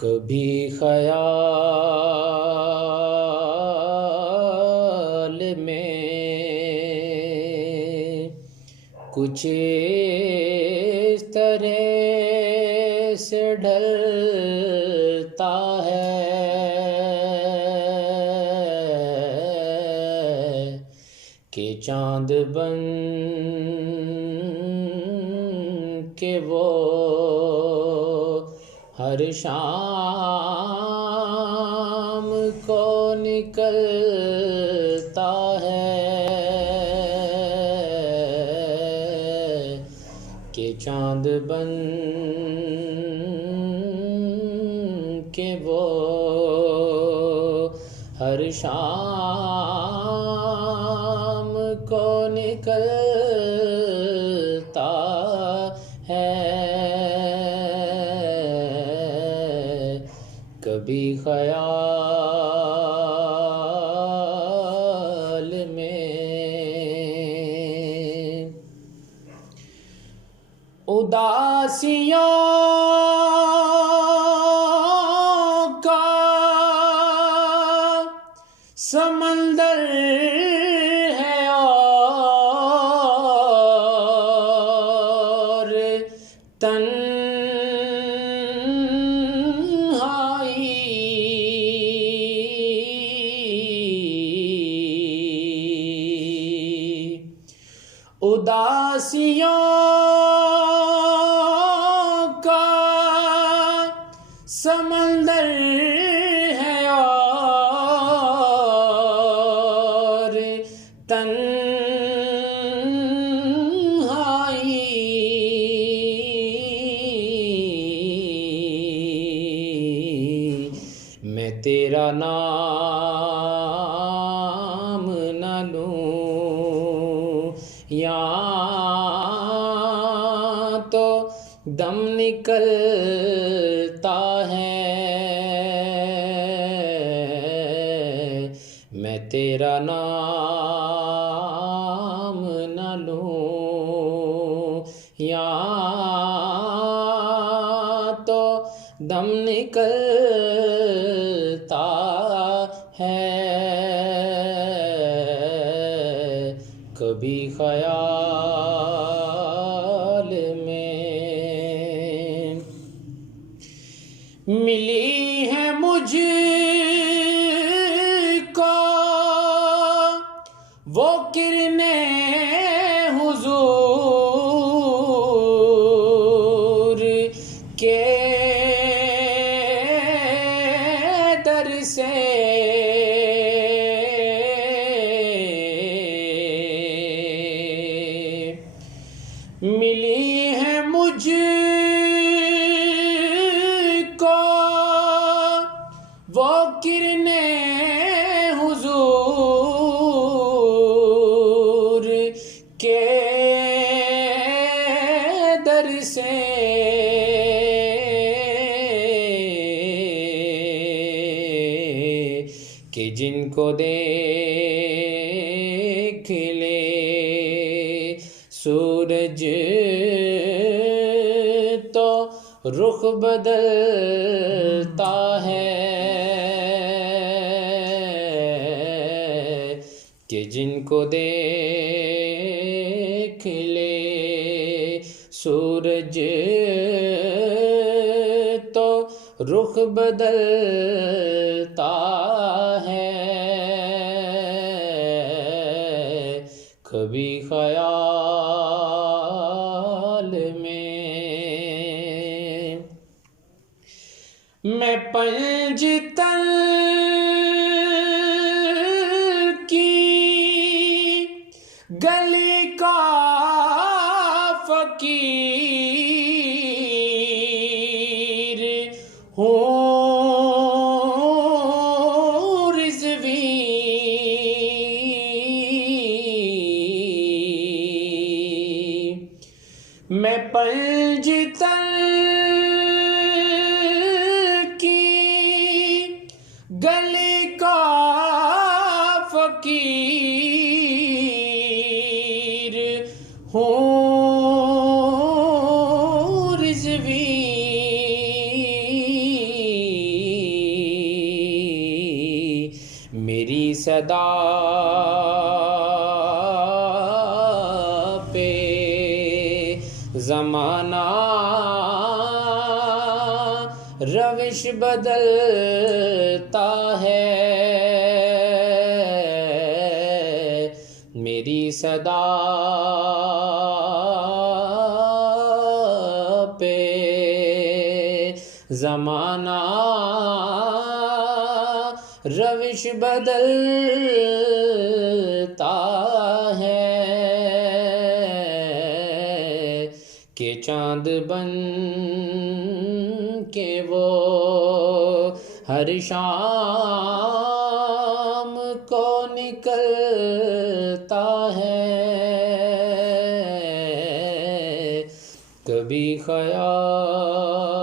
कभी ख्याल में कुछ इस तरह से ढलता है कि चाँद बन के वो हर शाम को निकलता है कि चाँद बन के वो हर शाम को निकलता है। कभी ख्याल में उदासियों का समंदर है और उदासियों का समंदर है और तन्हाई मैं तेरा नाम न लूं या तो दम निकलता है। मैं तेरा नाम न लूं या तो दम निकलता है। कभी ख्याल में मिली है मुझको वो किरणें हुजूर के दर से मिली है मुझको वो किरणें हुजूर के दर से कि जिनको देख ले सूरज तो रुख बदलता है कि जिनको देख ले सूरज तो रुख बदलता है। कभी ख्याल में मैं पंजतन की गली का फकीर हूँ रिज़वी मैं पंजतन की गली का फकीर हूँ रिज़वी सदा पे ज़माना रविश बदलता है, मेरी सदा पे ज़माना रविश बदलता है, के चाँद बन के वो हर शाम को निकलता है, कभी ख्याल